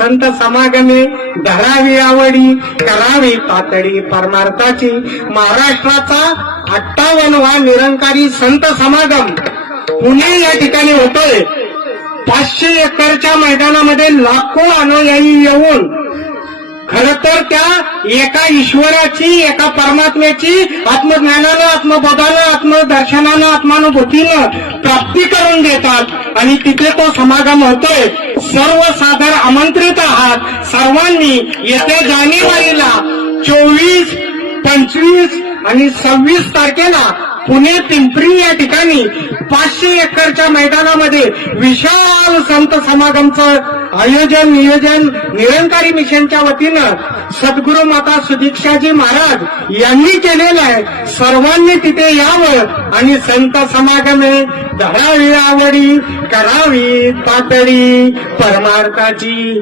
संत समागमे धरावी आवडी करावी तातडी परमार्थाची महाराष्ट्राचा 58वा निरंकारी संत समागम पुणे या ठिकाणी होतोय. 500 एकरच्या मैदानामध्ये लाखो अनुयायी येऊन खर तर त्या एका ईश्वराची एका परमात्म्याची आत्मज्ञानानं आत्मबोधानं आत्मदर्शनानं आत्मानुभूतीनं प्राप्ती करून देतात आणि तिथे तो समागम होतोय. सर्वसाधारण आमंत्रित आहात सर्वांनी येत्या जानेवारीला 24, 25 आणि 26 तारखेला पुणे पिंपरी या ठिकाणी 500 एकरच्या मैदानामध्ये विशाल संत समागमचं आयोजन नियोजन निरंकारी मिशनच्या वतीनं सद्गुरू माता सुदीक्षाजी महाराज यांनी केलेलं आहे. सर्वांनी तिथे यावं आणि संत समागमे धरावी आवडी करावी तातडी परमार्थाची.